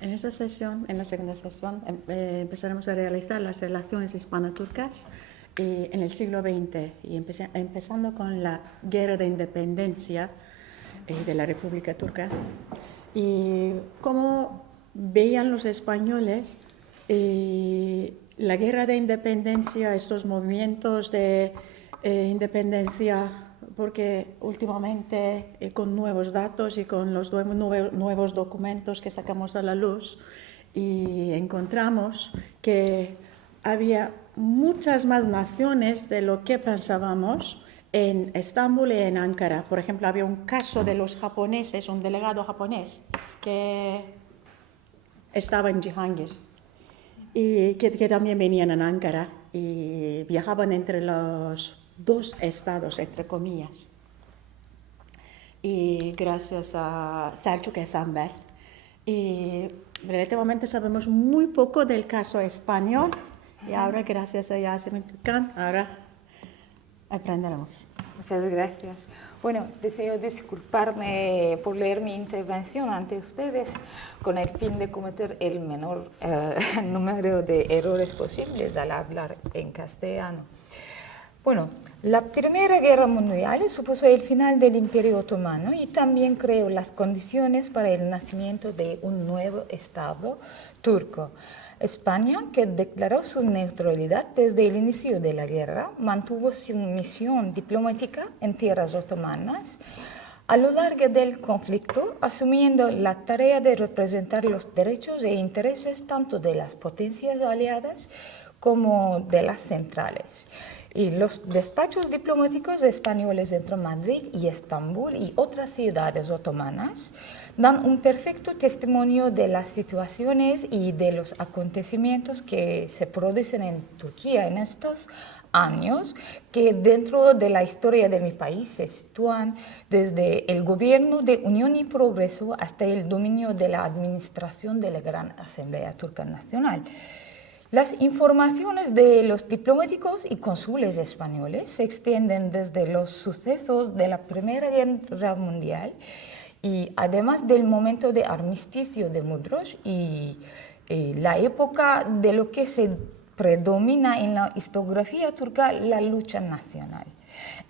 En esta sesión, en la segunda sesión, empezaremos a realizar las relaciones hispano-turcas en el siglo XX, y empezando con la guerra de independencia de la República Turca, y cómo veían los españoles la guerra de independencia, estos movimientos de independencia, porque últimamente con nuevos datos y con los nuevos documentos que sacamos a la luz, y encontramos que había muchas más naciones de lo que pensábamos en Estambul y en Ankara. Por ejemplo, había un caso de los japoneses, un delegado japonés que estaba en Cihangir y que también venían en Ankara y viajaban entre los dos estados, entre comillas. Y gracias a Selçuk Esenber. Y relativamente sabemos muy poco del caso español, y ahora gracias a Yasemin Türkan, ahora aprenderemos. Muchas gracias. Bueno, deseo disculparme por leer mi intervención ante ustedes con el fin de cometer el menor número de errores posibles al hablar en castellano. Bueno, la Primera Guerra Mundial supuso el final del Imperio Otomano y también creó las condiciones para el nacimiento de un nuevo Estado turco. España, que declaró su neutralidad desde el inicio de la guerra, mantuvo su misión diplomática en tierras otomanas a lo largo del conflicto, asumiendo la tarea de representar los derechos e intereses tanto de las potencias aliadas como de las centrales. Y los despachos diplomáticos españoles entre Madrid y Estambul y otras ciudades otomanas dan un perfecto testimonio de las situaciones y de los acontecimientos que se producen en Turquía en estos años, que dentro de la historia de mi país se sitúan desde el gobierno de Unión y Progreso hasta el dominio de la administración de la Gran Asamblea Turca Nacional. Las informaciones de los diplomáticos y cónsules españoles se extienden desde los sucesos de la Primera Guerra Mundial y además del momento de armisticio de Mudros y la época de lo que se predomina en la historiografía turca, la lucha nacional.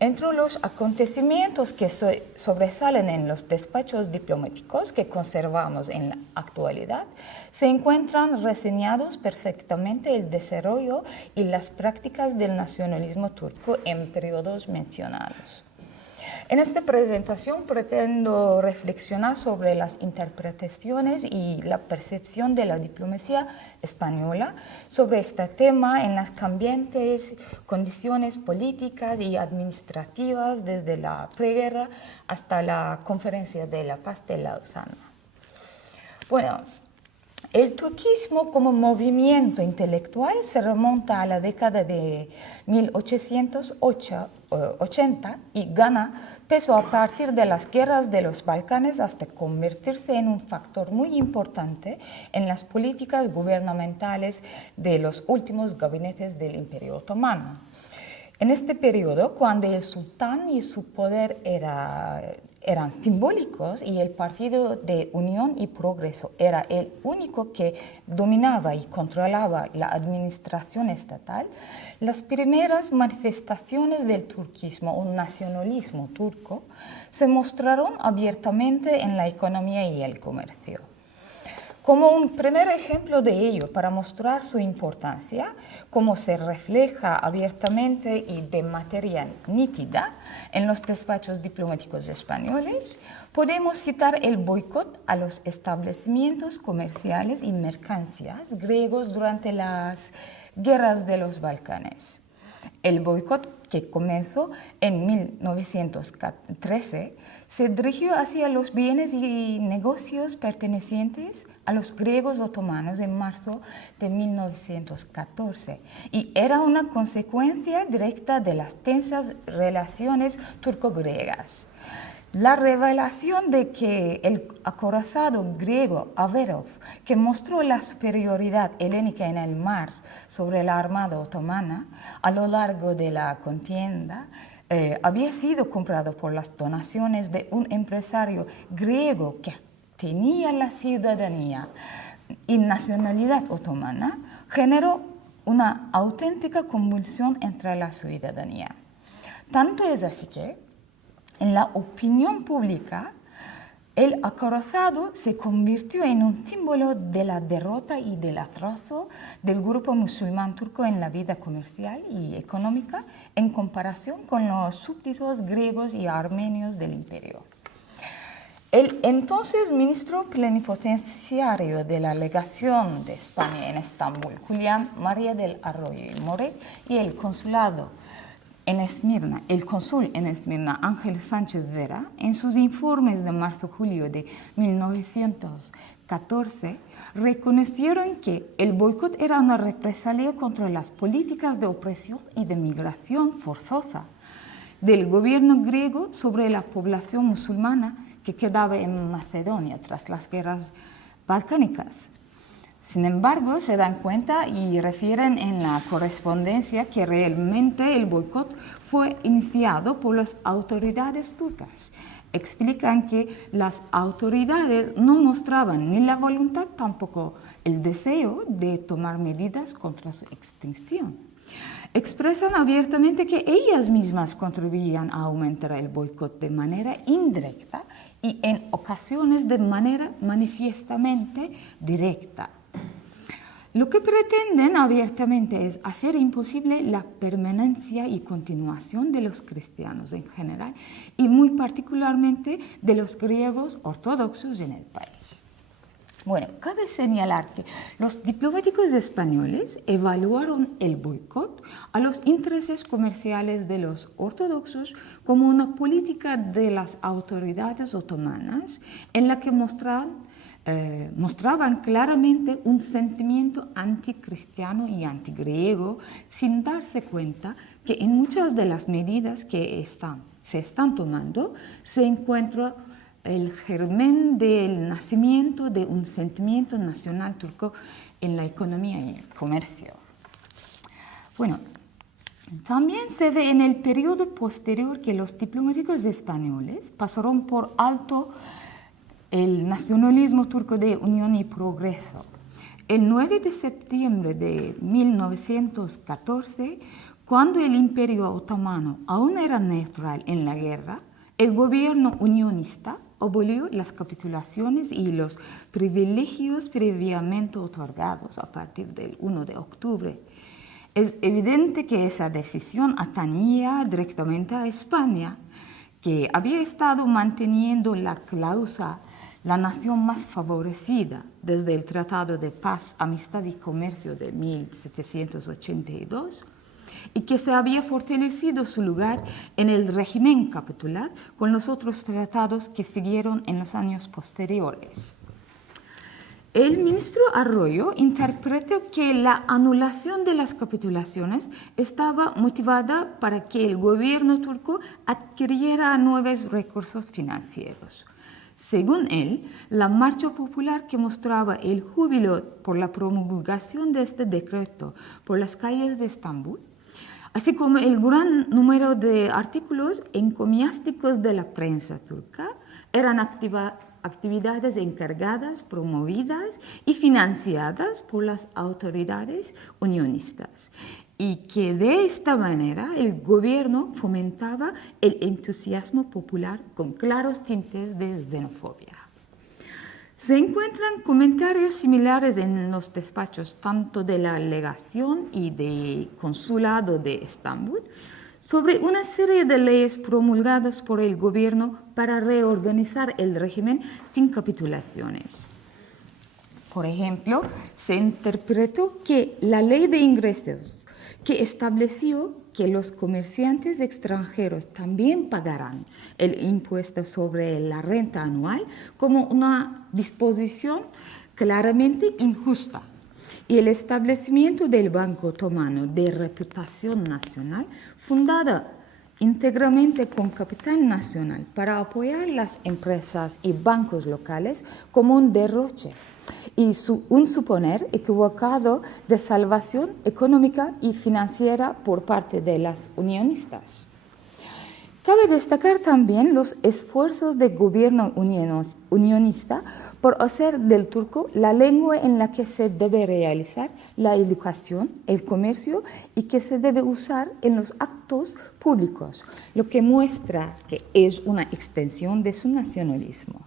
Entre los acontecimientos que sobresalen en los despachos diplomáticos que conservamos en la actualidad, se encuentran reseñados perfectamente el desarrollo y las prácticas del nacionalismo turco en periodos mencionados. En esta presentación pretendo reflexionar sobre las interpretaciones y la percepción de la diplomacia española sobre este tema en las cambiantes condiciones políticas y administrativas desde la preguerra hasta la Conferencia de la Paz de Lausana. Bueno, el turquismo como movimiento intelectual se remonta a la década de 1880 y gana peso a partir de las guerras de los Balcanes hasta convertirse en un factor muy importante en las políticas gubernamentales de los últimos gabinetes del Imperio Otomano. En este periodo, cuando el sultán y su poder eran simbólicos y el Partido de Unión y Progreso era el único que dominaba y controlaba la administración estatal, las primeras manifestaciones del turquismo o nacionalismo turco se mostraron abiertamente en la economía y el comercio. Como un primer ejemplo de ello, para mostrar su importancia, como se refleja abiertamente y de manera nítida en los despachos diplomáticos españoles, podemos citar el boicot a los establecimientos comerciales y mercancías griegos durante las guerras de los Balcanes. El boicot, que comenzó en 1913, se dirigió hacia los bienes y negocios pertenecientes a los griegos otomanos en marzo de 1914 y era una consecuencia directa de las tensas relaciones turco-griegas. La revelación de que el acorazado griego Averov, que mostró la superioridad helénica en el mar sobre la armada otomana a lo largo de la contienda, había sido comprado por las donaciones de un empresario griego que tenía la ciudadanía y nacionalidad otomana generó una auténtica convulsión entre la ciudadanía. Tanto es así que, en la opinión pública, el acorazado se convirtió en un símbolo de la derrota y del atraso del grupo musulmán turco en la vida comercial y económica en comparación con los súbditos griegos y armenios del imperio. El entonces ministro plenipotenciario de la legación de España en Estambul, Julián María del Arroyo y Moret, y el cónsul en Esmirna, Ángel Sánchez Vera, en sus informes de marzo-julio de 1914, reconocieron que el boicot era una represalia contra las políticas de opresión y de migración forzosa del gobierno griego sobre la población musulmana que quedaba en Macedonia tras las guerras balcánicas. Sin embargo, se dan cuenta y refieren en la correspondencia que realmente el boicot fue iniciado por las autoridades turcas. Explican que las autoridades no mostraban ni la voluntad, tampoco el deseo de tomar medidas contra su extinción. Expresan abiertamente que ellas mismas contribuían a aumentar el boicot de manera indirecta y en ocasiones de manera manifiestamente directa. Lo que pretenden abiertamente es hacer imposible la permanencia y continuación de los cristianos en general y muy particularmente de los griegos ortodoxos en el país. Bueno, cabe señalar que los diplomáticos españoles evaluaron el boicot a los intereses comerciales de los ortodoxos como una política de las autoridades otomanas en la que mostraban claramente un sentimiento anticristiano y antigriego, sin darse cuenta que en muchas de las medidas que se están tomando se encuentra el germen del nacimiento de un sentimiento nacional turco en la economía y el comercio. Bueno, también se ve en el periodo posterior que los diplomáticos españoles pasaron por alto el nacionalismo turco de unión y progreso. El 9 de septiembre de 1914, cuando el Imperio Otomano aún era neutral en la guerra, el gobierno unionista abolió las capitulaciones y los privilegios previamente otorgados a partir del 1 de octubre. Es evidente que esa decisión atañía directamente a España, que había estado manteniendo la cláusula la nación más favorecida desde el Tratado de Paz, Amistad y Comercio de 1782 y que se había fortalecido su lugar en el régimen capitular con los otros tratados que siguieron en los años posteriores. El ministro Arroyo interpretó que la anulación de las capitulaciones estaba motivada para que el gobierno turco adquiriera nuevos recursos financieros. Según él, la marcha popular que mostraba el júbilo por la promulgación de este decreto por las calles de Estambul, así como el gran número de artículos encomiásticos de la prensa turca, eran actividades encargadas, promovidas y financiadas por las autoridades unionistas, y que de esta manera el gobierno fomentaba el entusiasmo popular con claros tintes de xenofobia. Se encuentran comentarios similares en los despachos tanto de la legación y del consulado de Estambul sobre una serie de leyes promulgadas por el gobierno para reorganizar el régimen sin capitulaciones. Por ejemplo, se interpretó que la ley de ingresos que estableció que los comerciantes extranjeros también pagarán el impuesto sobre la renta anual como una disposición claramente injusta, y el establecimiento del Banco Otomano de Reputación Nacional, fundada íntegramente con capital nacional para apoyar las empresas y bancos locales como un derroche y un suponer equivocado de salvación económica y financiera por parte de las unionistas. Cabe destacar también los esfuerzos del gobierno unionista por hacer del turco la lengua en la que se debe realizar la educación, el comercio y que se debe usar en los actos públicos, lo que muestra que es una extensión de su nacionalismo.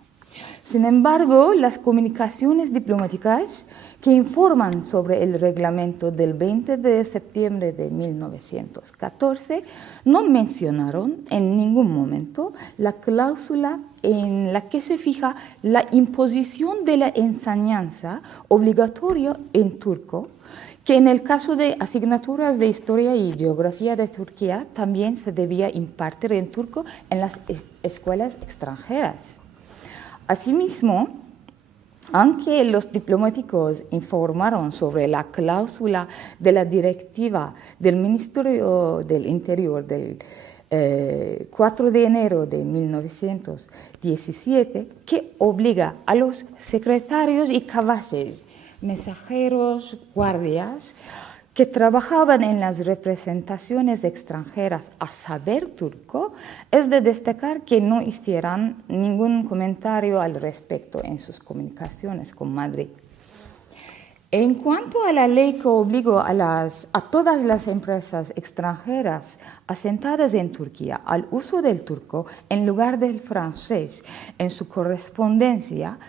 Sin embargo, las comunicaciones diplomáticas que informan sobre el reglamento del 20 de septiembre de 1914 no mencionaron en ningún momento la cláusula en la que se fija la imposición de la enseñanza obligatoria en turco, que en el caso de asignaturas de historia y geografía de Turquía también se debía impartir en turco en las escuelas extranjeras. Asimismo, aunque los diplomáticos informaron sobre la cláusula de la directiva del Ministerio del Interior del 4 de enero de 1917, que obliga a los secretarios y caballeros, mensajeros, guardias, que trabajaban en las representaciones extranjeras a saber turco, es de destacar que no hicieran ningún comentario al respecto en sus comunicaciones con Madrid. En cuanto a la ley que obligó a todas las empresas extranjeras asentadas en Turquía al uso del turco en lugar del francés en su correspondencia,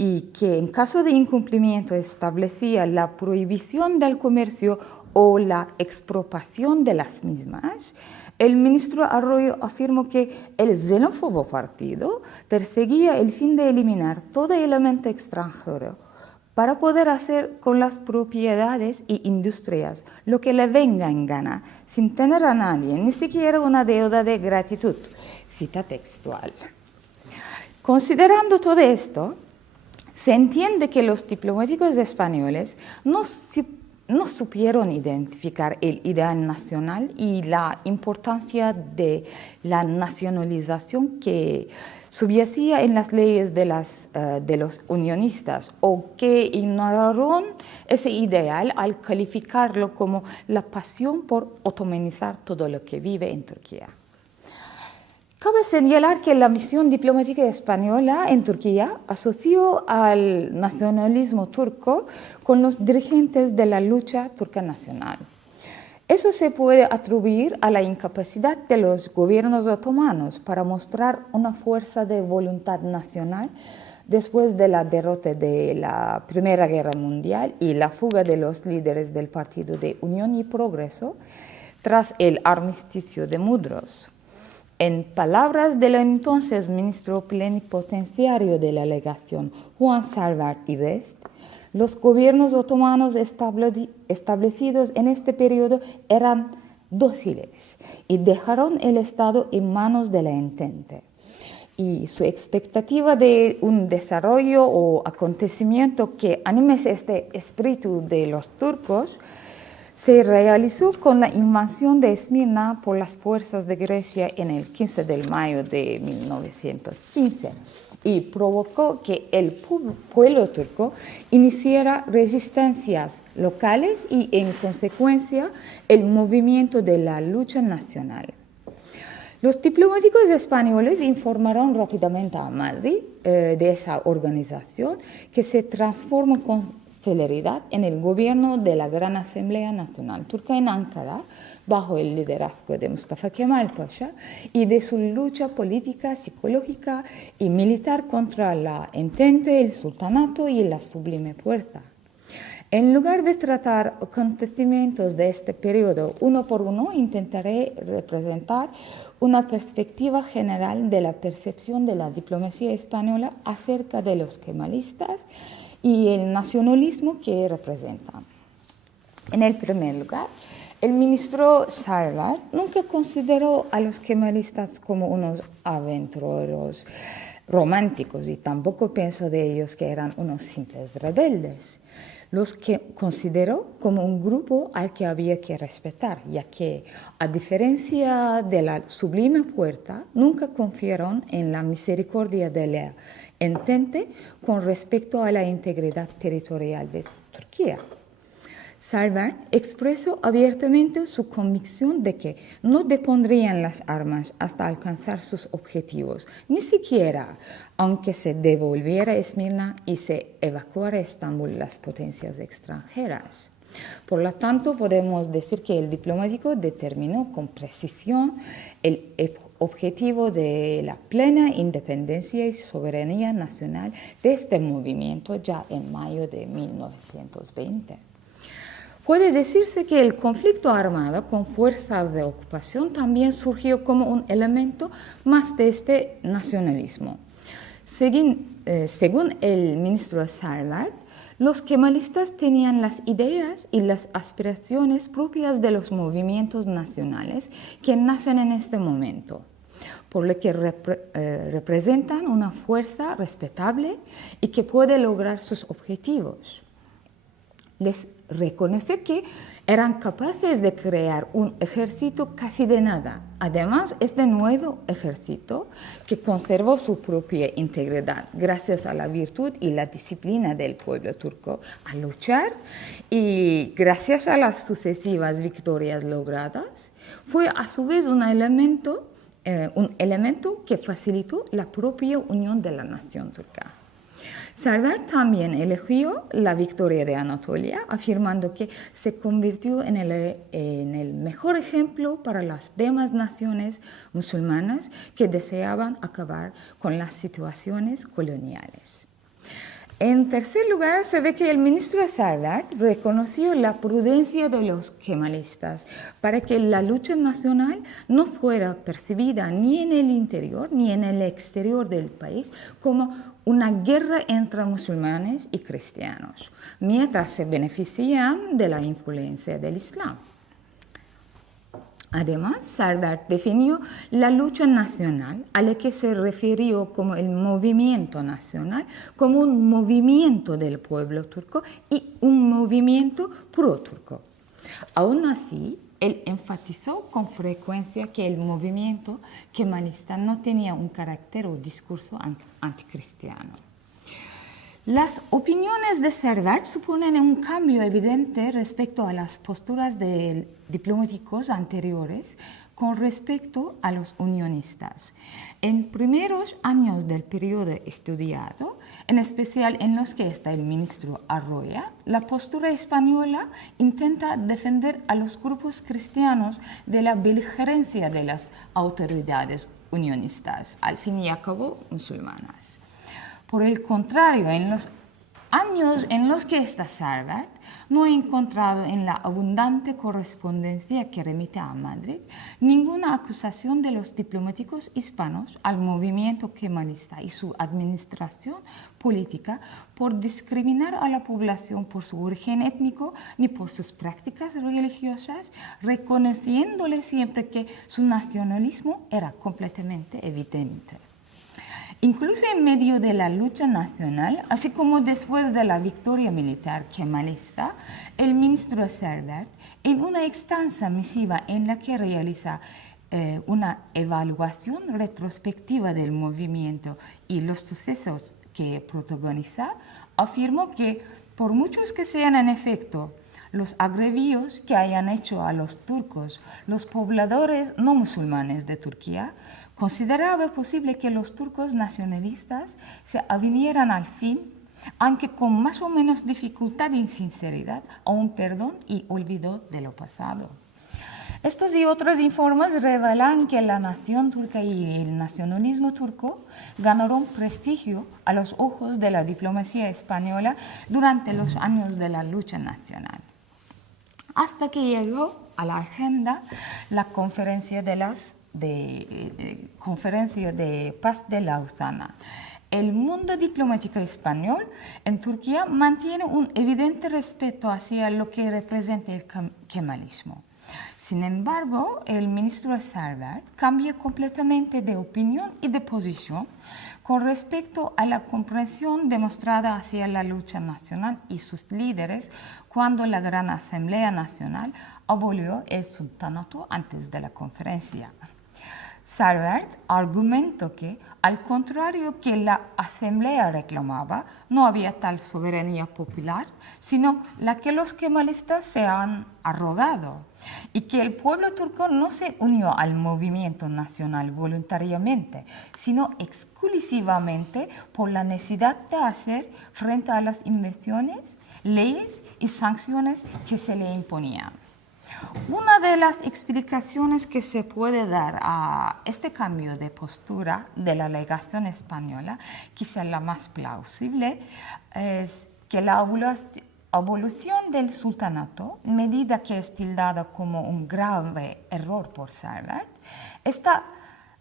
y que en caso de incumplimiento establecía la prohibición del comercio o la expropiación de las mismas, el ministro Arroyo afirmó que el xenófobo partido perseguía el fin de eliminar todo elemento extranjero para poder hacer con las propiedades y industrias lo que le venga en gana, sin tener a nadie, ni siquiera una deuda de gratitud. Cita textual. Considerando todo esto, se entiende que los diplomáticos españoles no supieron identificar el ideal nacional y la importancia de la nacionalización que subyacía en las leyes de los unionistas, o que ignoraron ese ideal al calificarlo como la pasión por otomanizar todo lo que vive en Turquía. Cabe señalar que la misión diplomática española en Turquía asoció al nacionalismo turco con los dirigentes de la lucha turca nacional. Eso se puede atribuir a la incapacidad de los gobiernos otomanos para mostrar una fuerza de voluntad nacional después de la derrota de la Primera Guerra Mundial y la fuga de los líderes del Partido de Unión y Progreso tras el armisticio de Mudros. En palabras del entonces ministro plenipotenciario de la legación, Juan Salvat Ibest, los gobiernos otomanos establecidos en este periodo eran dóciles y dejaron el Estado en manos de la Entente. Y su expectativa de un desarrollo o acontecimiento que animase este espíritu de los turcos se realizó con la invasión de Esmirna por las fuerzas de Grecia en el 15 de mayo de 1915 y provocó que el pueblo turco iniciara resistencias locales y, en consecuencia, el movimiento de la lucha nacional. Los diplomáticos españoles informaron rápidamente a Madrid de esa organización, que se transformó con celeridad en el gobierno de la Gran Asamblea Nacional Turca en Ankara, bajo el liderazgo de Mustafa Kemal Pasha, y de su lucha política, psicológica y militar contra la Entente, el Sultanato y la Sublime Puerta. En lugar de tratar acontecimientos de este periodo uno por uno, intentaré representar una perspectiva general de la percepción de la diplomacia española acerca de los kemalistas y el nacionalismo que representan. En el primer lugar, el ministro Salvat nunca consideró a los kemalistas como unos aventureros románticos y tampoco pensó de ellos que eran unos simples rebeldes. Los que consideró como un grupo al que había que respetar, ya que, a diferencia de la Sublime Puerta, nunca confiaron en la misericordia de la Entente con respecto a la integridad territorial de Turquía. Salvard expresó abiertamente su convicción de que no depondrían las armas hasta alcanzar sus objetivos, ni siquiera aunque se devolviera Esmirna y se evacuara Estambul las potencias extranjeras. Por lo tanto, podemos decir que el diplomático determinó con precisión el objetivo de la plena independencia y soberanía nacional de este movimiento ya en mayo de 1920. Puede decirse que el conflicto armado con fuerzas de ocupación también surgió como un elemento más de este nacionalismo. Según el ministro Salvard, los kemalistas tenían las ideas y las aspiraciones propias de los movimientos nacionales que nacen en este momento, por lo que representan una fuerza respetable y que puede lograr sus objetivos. Les reconoce que eran capaces de crear un ejército casi de nada. Además, este nuevo ejército, que conservó su propia integridad gracias a la virtud y la disciplina del pueblo turco a luchar y gracias a las sucesivas victorias logradas, fue a su vez un elemento que facilitó la propia unión de la nación turca. Salvard también eligió la victoria de Anatolia, afirmando que se convirtió en el mejor ejemplo para las demás naciones musulmanas que deseaban acabar con las situaciones coloniales. En tercer lugar, se ve que el ministro Salvard reconoció la prudencia de los kemalistas para que la lucha nacional no fuera percibida ni en el interior ni en el exterior del país como una guerra entre musulmanes y cristianos, mientras se benefician de la influencia del Islam. Además, Salvard definió la lucha nacional, a la que se refirió como el movimiento nacional, como un movimiento del pueblo turco y un movimiento pro-turco. Aún así, él enfatizó con frecuencia que el movimiento kemalista no tenía un carácter o discurso anticristiano. Las opiniones de Salvard suponen un cambio evidente respecto a las posturas de diplomáticos anteriores con respecto a los unionistas. En primeros años del periodo estudiado, en especial en los que está el ministro Arroya, la postura española intenta defender a los grupos cristianos de la beligerencia de las autoridades unionistas, al fin y al cabo musulmanas. Por el contrario, en los años en los que está Salvard, no he encontrado en la abundante correspondencia que remite a Madrid ninguna acusación de los diplomáticos hispanos al movimiento kemalista y su administración política por discriminar a la población por su origen étnico ni por sus prácticas religiosas, reconociéndole siempre que su nacionalismo era completamente evidente. Incluso en medio de la lucha nacional, así como después de la victoria militar kemalista, el ministro Salvard, en una extensa misiva en la que realiza una evaluación retrospectiva del movimiento y los sucesos que protagoniza, afirmó que por muchos que sean en efecto los agravios que hayan hecho a los turcos los pobladores no musulmanes de Turquía, consideraba posible que los turcos nacionalistas se avinieran al fin, aunque con más o menos dificultad y sinceridad, a un perdón y olvido de lo pasado. Estos y otros informes revelan que la nación turca y el nacionalismo turco ganaron prestigio a los ojos de la diplomacia española durante los años de la lucha nacional, hasta que llegó a la agenda la Conferencia de Paz de Lausana. El mundo diplomático español en Turquía mantiene un evidente respeto hacia lo que representa el kemalismo. Sin embargo, el ministro Salvard cambia completamente de opinión y de posición con respecto a la comprensión demostrada hacia la lucha nacional y sus líderes cuando la Gran Asamblea Nacional abolió el sultanato antes de la conferencia. Sarvert argumentó que, al contrario que la Asamblea reclamaba, no había tal soberanía popular, sino la que los kemalistas se han arrogado, y que el pueblo turco no se unió al movimiento nacional voluntariamente, sino exclusivamente por la necesidad de hacer frente a las invasiones, leyes y sanciones que se le imponían. Una de las explicaciones que se puede dar a este cambio de postura de la legación española, quizá la más plausible, es que la abolición del sultanato, medida que es tildada como un grave error por Sarvert, está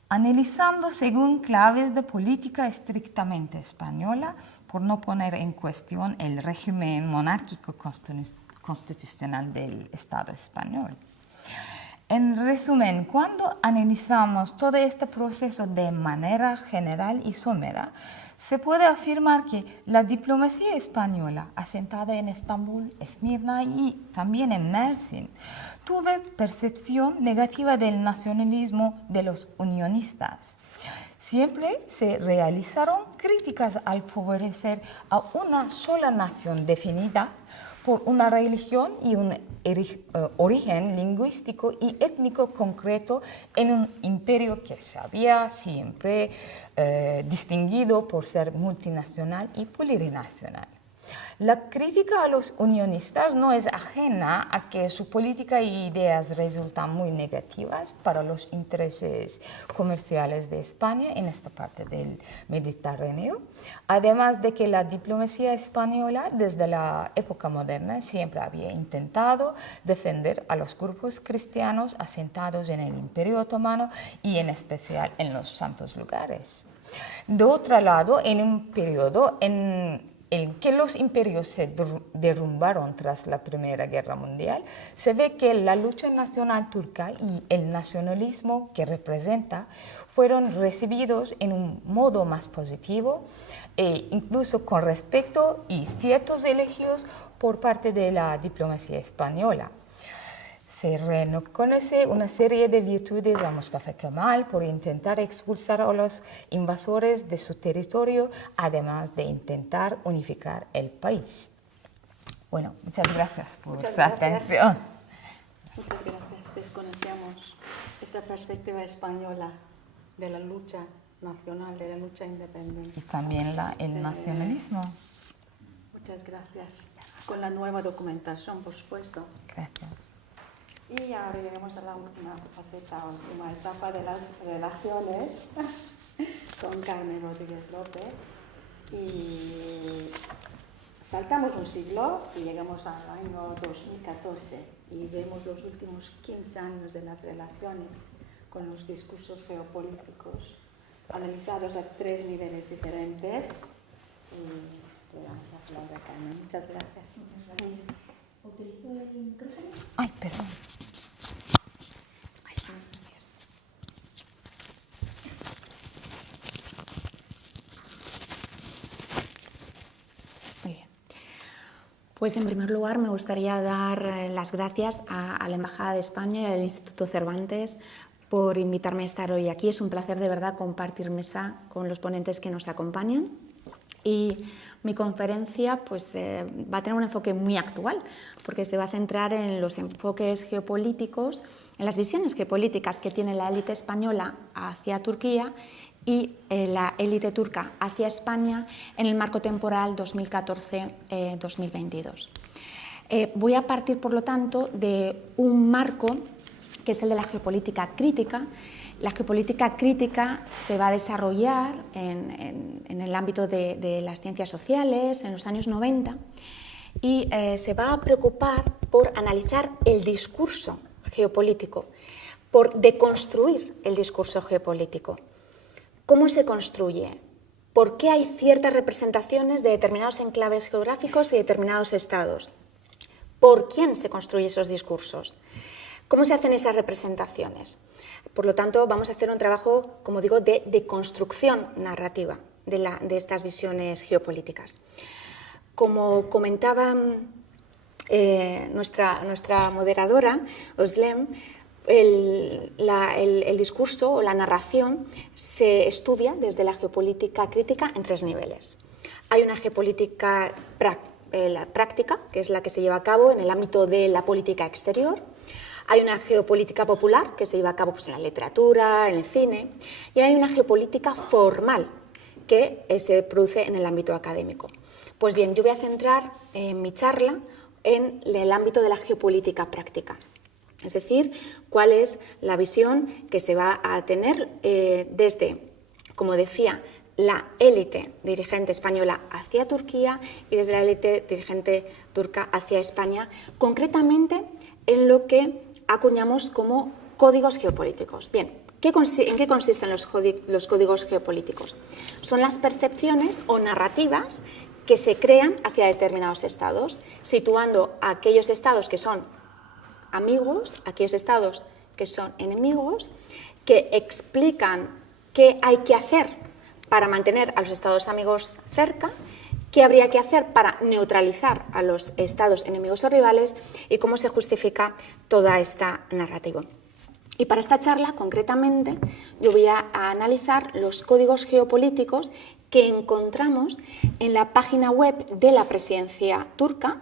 analizando según claves de política estrictamente española, por no poner en cuestión el régimen monárquico constitucional del Estado español. En resumen, cuando analizamos todo este proceso de manera general y somera, se puede afirmar que la diplomacia española, asentada en Estambul, Esmirna y también en Mersin, tuvo percepción negativa del nacionalismo de los unionistas. Siempre se realizaron críticas al favorecer a una sola nación definida por una religión y un origen lingüístico y étnico concreto en un imperio que se había siempre distinguido por ser multinacional y plurinacional. La crítica a los unionistas no es ajena a que su política y ideas resultan muy negativas para los intereses comerciales de España en esta parte del Mediterráneo, además de que la diplomacia española desde la época moderna siempre había intentado defender a los grupos cristianos asentados en el Imperio Otomano y en especial en los santos lugares. De otro lado, en un periodo en que los imperios se derrumbaron tras la Primera Guerra Mundial, se ve que la lucha nacional turca y el nacionalismo que representa fueron recibidos en un modo más positivo, incluso con respeto y ciertos elogios por parte de la diplomacia española. Se reconoce una serie de virtudes a Mustafa Kemal por intentar expulsar a los invasores de su territorio, además de intentar unificar el país. Bueno, muchas gracias por su atención. Muchas gracias. Desconocíamos esta perspectiva española de la lucha nacional, de la lucha independiente. Y también el nacionalismo. Muchas gracias. Con la nueva documentación, por supuesto. Gracias. Y ahora llegaremos a la última faceta, última etapa de las relaciones con Carmen Rodríguez López. Y saltamos un siglo y llegamos al año 2014 y vemos los últimos 15 años de las relaciones con los discursos geopolíticos analizados a 3 niveles diferentes. Y te damos la palabra, Carmen. Muchas gracias. Muchas gracias. ¿Utilizo el micrófono? Ay, perdón. Gracias. Muy bien. Pues en primer lugar me gustaría dar las gracias a la Embajada de España y al Instituto Cervantes por invitarme a estar hoy aquí. Es un placer de verdad compartir mesa con los ponentes que nos acompañan. Y mi conferencia pues, va a tener un enfoque muy actual, porque se va a centrar en los enfoques geopolíticos, en las visiones geopolíticas que tiene la élite española hacia Turquía y la élite turca hacia España en el marco temporal 2014-2022. Voy a partir, por lo tanto, de un marco que es el de la geopolítica crítica. La geopolítica crítica se va a desarrollar en el ámbito de las ciencias sociales en los años 90 y se va a preocupar por analizar el discurso geopolítico, por deconstruir el discurso geopolítico. ¿Cómo se construye? ¿Por qué hay ciertas representaciones de determinados enclaves geográficos y determinados estados? ¿Por quién se construyen esos discursos? ¿Cómo se hacen esas representaciones? Por lo tanto, vamos a hacer un trabajo, como digo, de deconstrucción narrativa de estas visiones geopolíticas. Como comentaba nuestra moderadora, Özlem, el discurso o la narración se estudia desde la geopolítica crítica en 3 niveles. Hay una geopolítica práctica, que es la que se lleva a cabo en el ámbito de la política exterior. Hay una geopolítica popular, que se lleva a cabo pues, en la literatura, en el cine. Y hay una geopolítica formal, que se produce en el ámbito académico. Pues bien, yo voy a centrar mi charla en el ámbito de la geopolítica práctica. Es decir, cuál es la visión que se va a tener desde, como decía, la élite dirigente española hacia Turquía y desde la élite dirigente turca hacia España, concretamente en lo que acuñamos como códigos geopolíticos. Bien, ¿en qué consisten los códigos geopolíticos? Son las percepciones o narrativas que se crean hacia determinados estados, situando a aquellos estados que son amigos, aquellos estados que son enemigos, que explican qué hay que hacer para mantener a los estados amigos cerca, qué habría que hacer para neutralizar a los estados enemigos o rivales y cómo se justifica toda esta narrativa. Y para esta charla, concretamente, yo voy a analizar los códigos geopolíticos que encontramos en la página web de la presidencia turca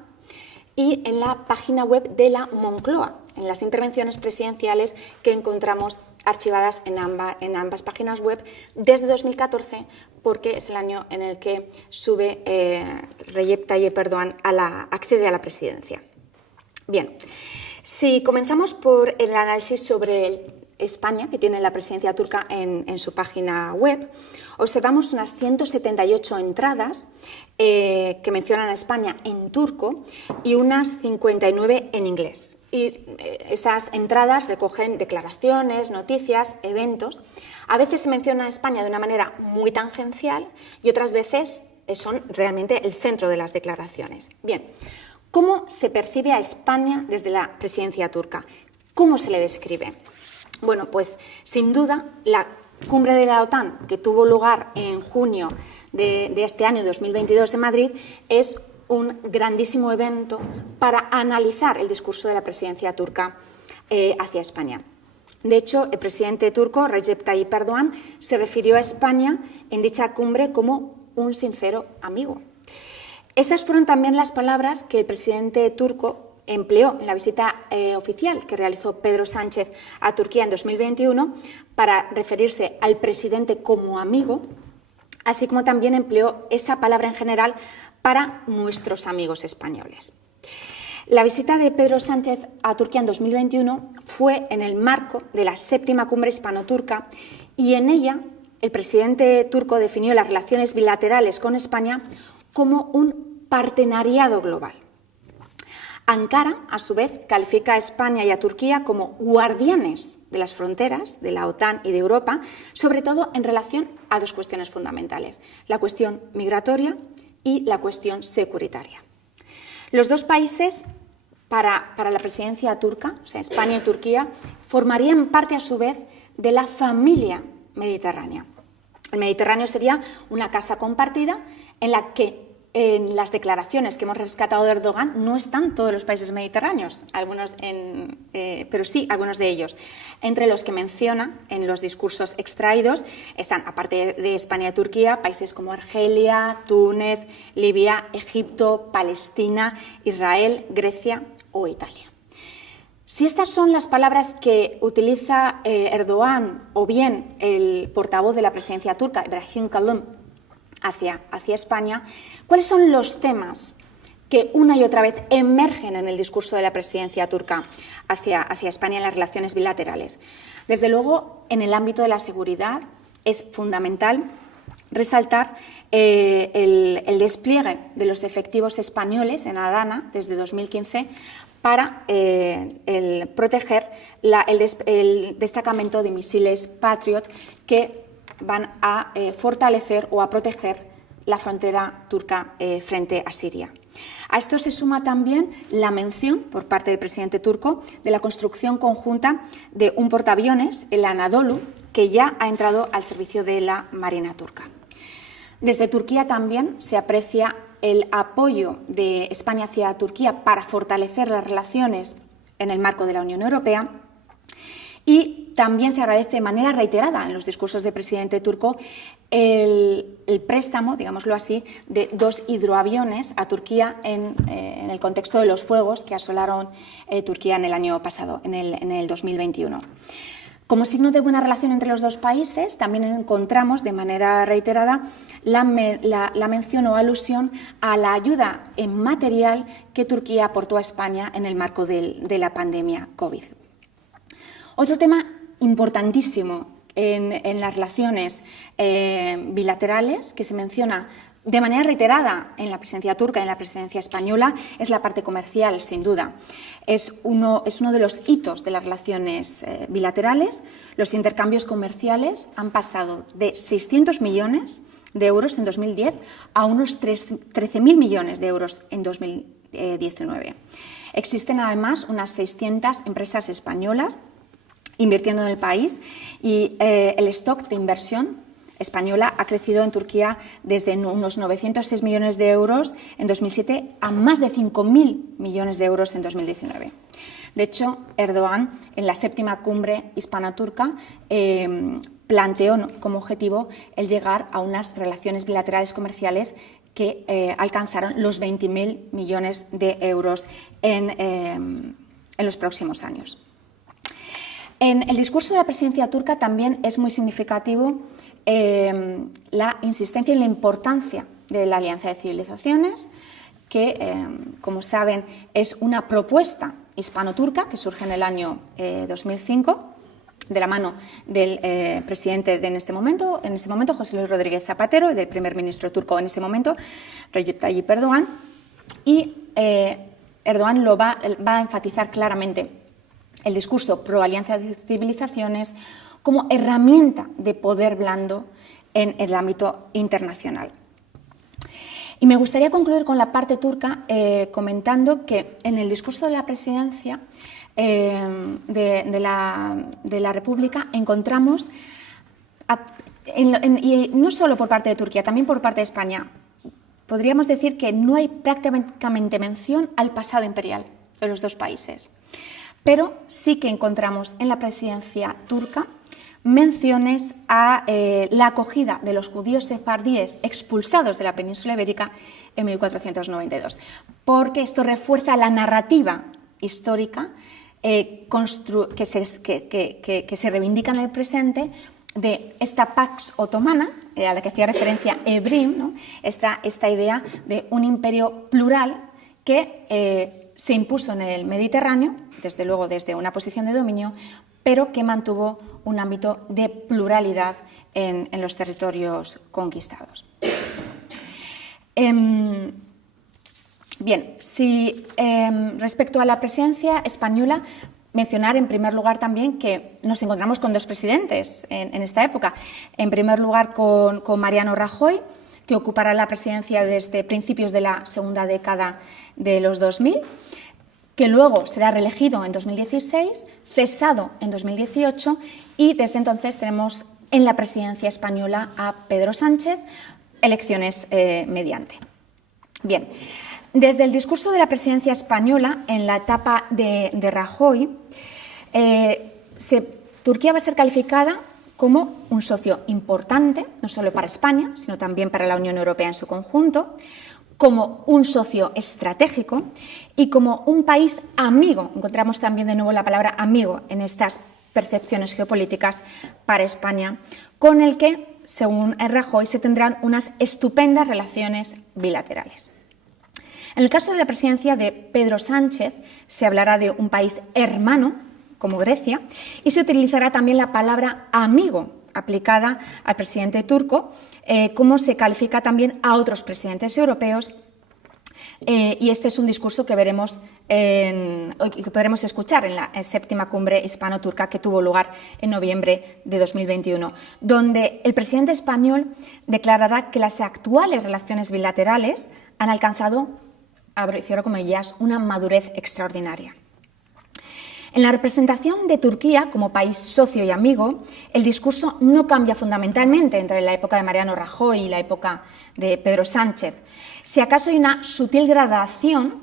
y en la página web de la Moncloa, en las intervenciones presidenciales que encontramos archivadas en ambas páginas web desde 2014, porque es el año en el que sube Recep Tayyip Erdoğan accede a la presidencia. Bien, si comenzamos por el análisis sobre España, que tiene la presidencia turca en su página web, observamos unas 178 entradas que mencionan a España en turco y unas 59 en inglés. Y estas entradas recogen declaraciones, noticias, eventos. A veces se menciona a España de una manera muy tangencial y otras veces son realmente el centro de las declaraciones. Bien, ¿cómo se percibe a España desde la presidencia turca? ¿Cómo se le describe? Bueno, pues sin duda la cumbre de la OTAN que tuvo lugar en junio de este año 2022 en Madrid es un grandísimo evento para analizar el discurso de la presidencia turca hacia España. De hecho, el presidente turco, Recep Tayyip Erdoğan, se refirió a España en dicha cumbre como un sincero amigo. Estas fueron también las palabras que el presidente turco empleó en la visita oficial que realizó Pedro Sánchez a Turquía en 2021 para referirse al presidente como amigo, así como también empleó esa palabra en general para nuestros amigos españoles. La visita de Pedro Sánchez a Turquía en 2021 fue en el marco de la 7ª cumbre hispano-turca y en ella el presidente turco definió las relaciones bilaterales con España como un partenariado global. Ankara, a su vez, califica a España y a Turquía como guardianes de las fronteras de la OTAN y de Europa, sobre todo en relación a 2 cuestiones fundamentales, la cuestión migratoria y la cuestión securitaria. Los 2 países, para la presidencia turca, o sea, España y Turquía, formarían parte, a su vez, de la familia mediterránea. El Mediterráneo sería una casa compartida en la que en las declaraciones que hemos rescatado de Erdogan no están todos los países mediterráneos, pero sí algunos de ellos. Entre los que menciona en los discursos extraídos están, aparte de España y Turquía, países como Argelia, Túnez, Libia, Egipto, Palestina, Israel, Grecia o Italia. Si estas son las palabras que utiliza Erdogan o bien el portavoz de la presidencia turca, Ibrahim Kalın, hacia España, ¿cuáles son los temas que una y otra vez emergen en el discurso de la presidencia turca hacia España en las relaciones bilaterales? Desde luego, en el ámbito de la seguridad es fundamental resaltar el despliegue de los efectivos españoles en Adana desde 2015 para proteger el destacamento de misiles Patriot que van a fortalecer o a proteger la frontera turca frente a Siria. A esto se suma también la mención por parte del presidente turco de la construcción conjunta de un portaaviones, el Anadolu, que ya ha entrado al servicio de la Marina turca. Desde Turquía también se aprecia el apoyo de España hacia Turquía para fortalecer las relaciones en el marco de la Unión Europea Y también se agradece de manera reiterada en los discursos del presidente turco el préstamo, digámoslo así, de 2 hidroaviones a Turquía en el contexto de los fuegos que asolaron Turquía en el año pasado, en el 2021. Como signo de buena relación entre los dos países, también encontramos de manera reiterada la mención o alusión a la ayuda en material que Turquía aportó a España en el marco de la pandemia COVID. Otro tema importantísimo en las relaciones bilaterales que se menciona de manera reiterada en la presidencia turca y en la presidencia española es la parte comercial, sin duda. Es uno de los hitos de las relaciones bilaterales. Los intercambios comerciales han pasado de 600 millones de euros en 2010 a unos 13.000 millones de euros en 2019. Existen además unas 600 empresas españolas invirtiendo en el país y el stock de inversión española ha crecido en Turquía desde unos 906 millones de euros en 2007 a más de 5.000 millones de euros en 2019. De hecho, Erdogan, en la 7ª cumbre hispano-turca, planteó como objetivo el llegar a unas relaciones bilaterales comerciales que alcanzaron los 20.000 millones de euros en los próximos años. En el discurso de la presidencia turca también es muy significativo la insistencia en la importancia de la Alianza de Civilizaciones, que, como saben, es una propuesta hispano-turca que surge en el año 2005, de la mano del presidente en ese momento, José Luis Rodríguez Zapatero, y del primer ministro turco en ese momento, Recep Tayyip Erdogan. Y Erdogan va a enfatizar claramente el discurso pro Alianza de Civilizaciones como herramienta de poder blando en el ámbito internacional. Y me gustaría concluir con la parte turca comentando que en el discurso de la presidencia de la República encontramos, y no solo por parte de Turquía, también por parte de España, podríamos decir que no hay prácticamente mención al pasado imperial de los dos países. Pero sí que encontramos en la presidencia turca menciones a la acogida de los judíos sefardíes expulsados de la península ibérica en 1492, porque esto refuerza la narrativa histórica que se reivindica en el presente de esta Pax Otomana, a la que hacía referencia Evrim, ¿no? esta idea de un imperio plural que se impuso en el Mediterráneo, desde luego desde una posición de dominio, pero que mantuvo un ámbito de pluralidad en los territorios conquistados. Bien, respecto a la presidencia española, mencionar en primer lugar también que nos encontramos con 2 presidentes en esta época. En primer lugar con Mariano Rajoy, que ocupará la presidencia desde principios de la segunda década de los 2000, que luego será reelegido en 2016, cesado en 2018 y desde entonces tenemos en la presidencia española a Pedro Sánchez, elecciones mediante. Bien, desde el discurso de la presidencia española, en la etapa de Rajoy, Turquía va a ser calificada como un socio importante, no solo para España, sino también para la Unión Europea en su conjunto, como un socio estratégico y como un país amigo. Encontramos también de nuevo la palabra amigo en estas percepciones geopolíticas para España, con el que, según Rajoy, se tendrán unas estupendas relaciones bilaterales. En el caso de la presidencia de Pedro Sánchez, se hablará de un país hermano, como Grecia, y se utilizará también la palabra amigo, aplicada al presidente turco, como se califica también a otros presidentes europeos, y este es un discurso que que podremos escuchar en la 7ª cumbre hispano-turca que tuvo lugar en noviembre de 2021, donde el presidente español declarará que las actuales relaciones bilaterales han alcanzado, cierro comillas, una madurez extraordinaria. En la representación de Turquía como país socio y amigo, el discurso no cambia fundamentalmente entre la época de Mariano Rajoy y la época de Pedro Sánchez. Si acaso hay una sutil gradación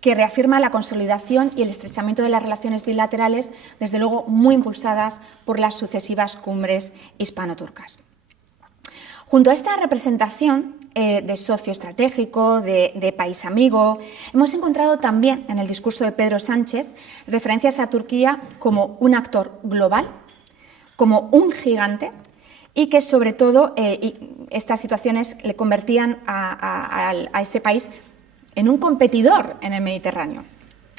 que reafirma la consolidación y el estrechamiento de las relaciones bilaterales, desde luego muy impulsadas por las sucesivas cumbres hispano-turcas. Junto a esta representación de socio estratégico, de país amigo, hemos encontrado también en el discurso de Pedro Sánchez referencias a Turquía como un actor global, como un gigante, y que sobre todo estas situaciones le convertían a este país en un competidor en el Mediterráneo,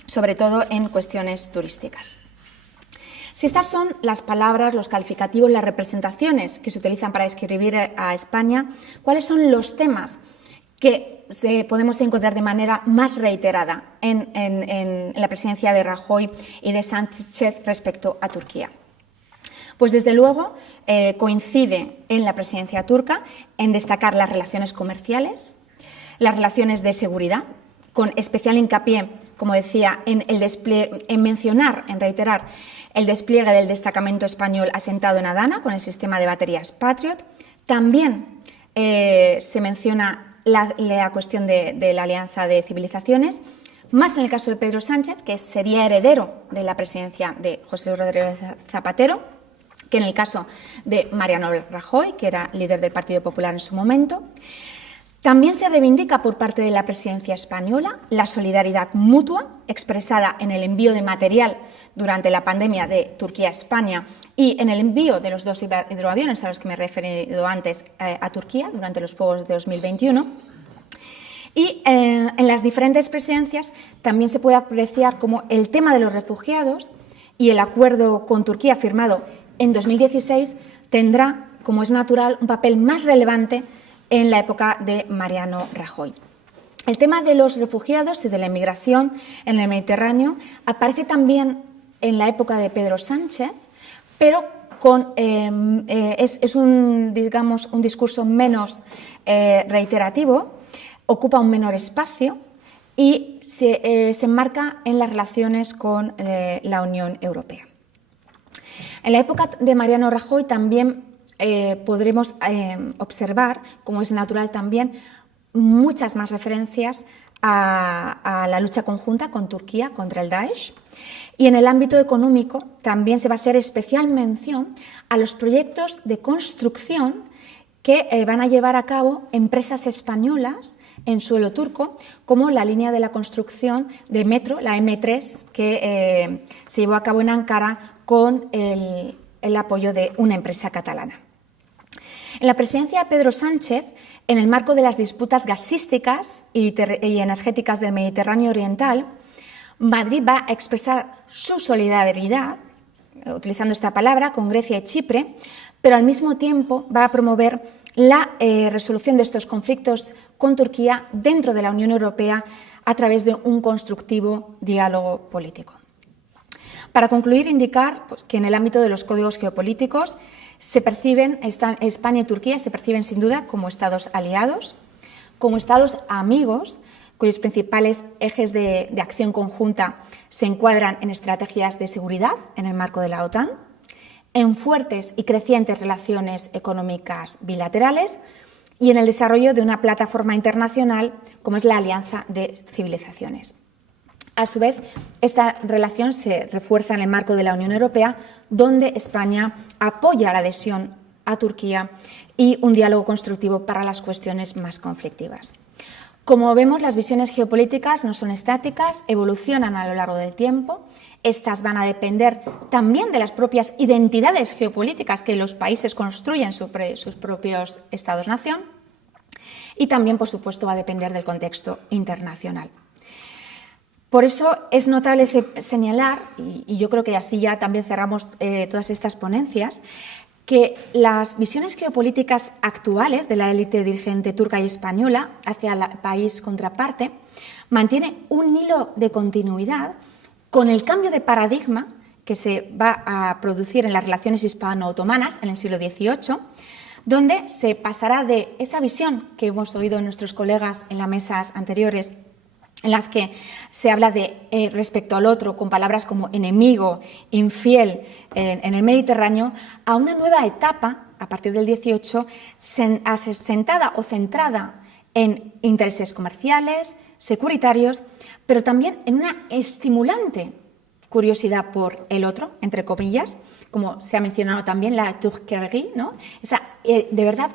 sobre todo en cuestiones turísticas. Si estas son las palabras, los calificativos, las representaciones que se utilizan para describir a España, ¿cuáles son los temas que podemos encontrar de manera más reiterada en la presidencia de Rajoy y de Sánchez respecto a Turquía? Pues desde luego coincide en la presidencia turca en destacar las relaciones comerciales, las relaciones de seguridad, con especial hincapié, como decía, en reiterar el despliegue del destacamento español asentado en Adana con el sistema de baterías Patriot. También se menciona la cuestión de la alianza de civilizaciones, más en el caso de Pedro Sánchez, que sería heredero de la presidencia de José Luis Rodríguez Zapatero, que en el caso de Mariano Rajoy, que era líder del Partido Popular en su momento. También se reivindica por parte de la presidencia española la solidaridad mutua expresada en el envío de material durante la pandemia de Turquía a España y en el envío de los 2 hidroaviones a los que me he referido antes a Turquía durante los Juegos de 2021. Y en las diferentes presidencias también se puede apreciar cómo el tema de los refugiados y el acuerdo con Turquía firmado en 2016 tendrá, como es natural, un papel más relevante en la época de Mariano Rajoy. El tema de los refugiados y de la inmigración en el Mediterráneo aparece también en la época de Pedro Sánchez, pero es un discurso menos reiterativo, ocupa un menor espacio y se enmarca en las relaciones con la Unión Europea. En la época de Mariano Rajoy también podremos observar, como es natural también, muchas más referencias a la lucha conjunta con Turquía contra el Daesh. Y en el ámbito económico también se va a hacer especial mención a los proyectos de construcción que van a llevar a cabo empresas españolas en suelo turco, como la línea de la construcción de metro, la M3, que se llevó a cabo en Ankara con el apoyo de una empresa catalana. En la presidencia de Pedro Sánchez, en el marco de las disputas gasísticas y energéticas del Mediterráneo Oriental, Madrid va a expresar su solidaridad, utilizando esta palabra, con Grecia y Chipre, pero al mismo tiempo va a promover la resolución de estos conflictos con Turquía dentro de la Unión Europea a través de un constructivo diálogo político. Para concluir, indicar que en el ámbito de los códigos geopolíticos España y Turquía se perciben sin duda como estados aliados, como estados amigos, cuyos principales ejes de acción conjunta se encuadran en estrategias de seguridad en el marco de la OTAN, en fuertes y crecientes relaciones económicas bilaterales y en el desarrollo de una plataforma internacional como es la Alianza de Civilizaciones. A su vez, esta relación se refuerza en el marco de la Unión Europea, donde España apoya la adhesión a Turquía y un diálogo constructivo para las cuestiones más conflictivas. Como vemos, las visiones geopolíticas no son estáticas, evolucionan a lo largo del tiempo. Estas van a depender también de las propias identidades geopolíticas que los países construyen sobre sus propios estados-nación y también, por supuesto, va a depender del contexto internacional. Por eso es notable señalar, y yo creo que así ya también cerramos todas estas ponencias, que las visiones geopolíticas actuales de la élite dirigente turca y española hacia el país contraparte mantiene un hilo de continuidad con el cambio de paradigma que se va a producir en las relaciones hispano-otomanas en el siglo XVIII, donde se pasará de esa visión que hemos oído en nuestros colegas en las mesas anteriores, en las que se habla de respecto al otro con palabras como enemigo, infiel en el Mediterráneo, a una nueva etapa a partir del XVIII sentada o centrada en intereses comerciales, securitarios, pero también en una estimulante curiosidad por el otro, entre comillas, como se ha mencionado también la tourquerie, ¿no? Esa, de verdad,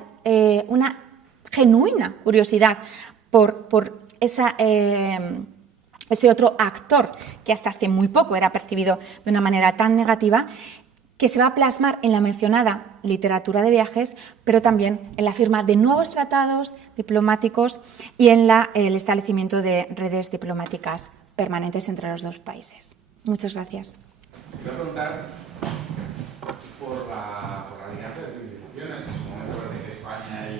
una genuina curiosidad por ese otro actor que hasta hace muy poco era percibido de una manera tan negativa, que se va a plasmar en la mencionada literatura de viajes, pero también en la firma de nuevos tratados diplomáticos y en el establecimiento de redes diplomáticas permanentes entre los dos países. Muchas gracias. Quiero preguntar por la alianza de civilizaciones, que en su momento parece que España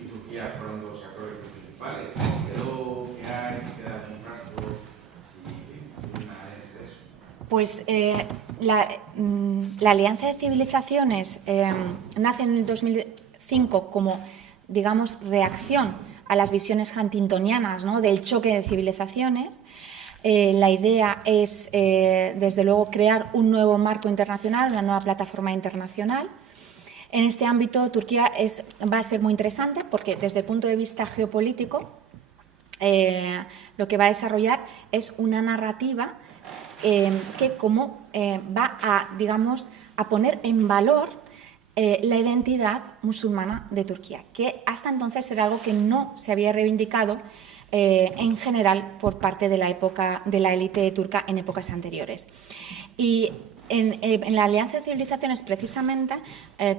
y Turquía fueron los actores principales. ¿Quedó qué hay? ¿Si queda algún rastro? ¿Si una análisis de eso? Pues la Alianza de Civilizaciones nace en el 2005 como, digamos, reacción a las visiones huntingtonianas, ¿no?, del choque de civilizaciones. La idea es, desde luego, crear un nuevo marco internacional, una nueva plataforma internacional. En este ámbito, Turquía va a ser muy interesante porque, desde el punto de vista geopolítico, lo que va a desarrollar es una narrativa que va a, digamos, a poner en valor la identidad musulmana de Turquía, que hasta entonces era algo que no se había reivindicado en general por parte de la élite turca en épocas anteriores. Y en la Alianza de Civilizaciones, precisamente,